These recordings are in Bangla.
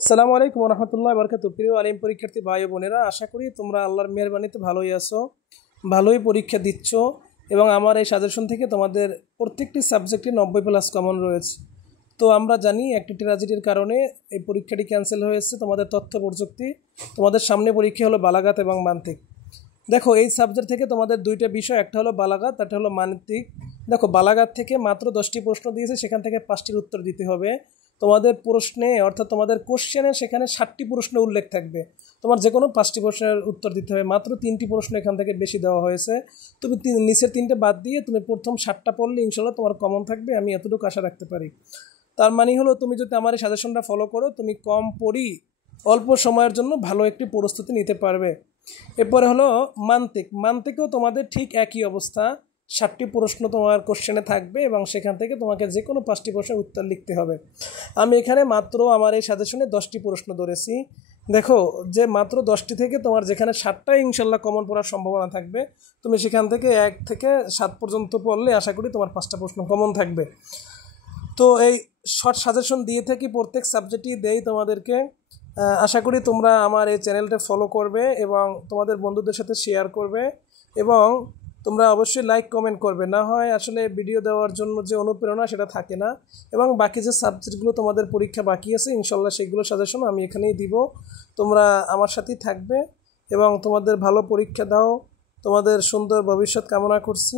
আসসালামু আলাইকুম রহমতুল্লাহ বরকাত। প্রিয় আলিম পরীক্ষার্থী ভাই ও বোনেরা, আশা করি তোমরা আল্লাহর মেহরবানিতে ভালোই আছো, ভালোই পরীক্ষা দিচ্ছ এবং আমার এই সাজেশন থেকে তোমাদের প্রত্যেকটি সাবজেক্টে 90+ কমন রয়েছে। তো আমরা জানি একটি ট্র্যাজেডির কারণে এই পরীক্ষাটি ক্যান্সেল হয়েছে। তোমাদের তথ্য প্রযুক্তি, তোমাদের সামনে পরীক্ষা হলো বালাগাত এবং মান্তিক। দেখো, এই সাবজেক্ট থেকে তোমাদের দুইটা বিষয়, একটা হলো বালাগাত, একটা হলো মান্তিক। দেখো, বালাগাত থেকে মাত্র 10টি প্রশ্ন দিয়েছে, সেখান থেকে 5টির উত্তর দিতে হবে। তোমাদের প্রশ্নে অর্থাৎ তোমাদের কোশ্চেনে সেখানে 60টি প্রশ্ন উল্লেখ থাকবে, তোমার যে কোনো 5টি প্রশ্নের উত্তর দিতে হবে। মাত্র 3টি প্রশ্ন এখান থেকে বেশি দেওয়া হয়েছে। তুমি নিচের 3টে বাদ দিয়ে তুমি প্রথম 7টা পড়লে ইনশাল্লাহ তোমার কমন থাকবে, আমি এতটুকু আশা রাখতে পারি। তার মানে হলো, তুমি যদি আমার এই সাজেশনটা ফলো করো, তুমি কম পড়ি অল্প সময়ের জন্য ভালো একটি প্রস্তুতি নিতে পারবে। এরপরে হলো মান্তিক। মান্তিকেও তোমাদের ঠিক একই অবস্থা, 60টি প্রশ্ন তোমার কোশ্চেনে থাকবে এবং সেখান থেকে তোমাকে যে কোনো 5টি প্রশ্নের উত্তর লিখতে হবে। আমি এখানে মাত্র আমার এই সাজেশনে 10টি প্রশ্ন ধরেছি। দেখো, যে মাত্র 10টি থেকে তোমার যেখানে 7টাই ইনশাল্লাহ কমন পড়ার সম্ভাবনা থাকবে, তুমি সেখান থেকে 1 থেকে 7 পর্যন্ত পড়লে আশা করি তোমার 5টা প্রশ্ন কমন থাকবে। তো এই শর্ট সাজেশন দিয়ে থাকি, প্রত্যেক সাবজেক্টই দেই তোমাদেরকে। আশা করি তোমরা আমার এই চ্যানেলটা ফলো করবে এবং তোমাদের বন্ধুদের সাথে শেয়ার করবে এবং তোমরা অবশ্যই লাইক কমেন্ট করবে। না হয় আসলে ভিডিও দেওয়ার জন্য যে অনুপ্রেরণা সেটা থাকে না। এবং বাকি যে সাবজেক্টগুলো তোমাদের পরীক্ষা বাকি আছে ইনশাল্লাহ সেগুলো সাজেশন আমি এখানেই দিব। তোমরা আমার সাথেই থাকবে এবং তোমাদের ভালো পরীক্ষা দাও। তোমাদের সুন্দর ভবিষ্যৎ কামনা করছি,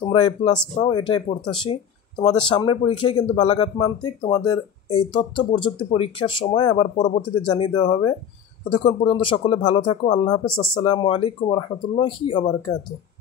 তোমরা A+ পাও, এটাই প্রত্যাশী। তোমাদের সামনের পরীক্ষায় কিন্তু বালাগাত মান্তিক তোমাদের এই তথ্য প্রযুক্তি পরীক্ষার সময় আবার পরবর্তীতে জানিয়ে দেওয়া হবে। ততক্ষণ পর্যন্ত সকলে ভালো থাকো। আল্লাহ হাফেজ। আসসালামু আলাইকুম রহমতুল্লাহি ওয়া বারাকাতুহু।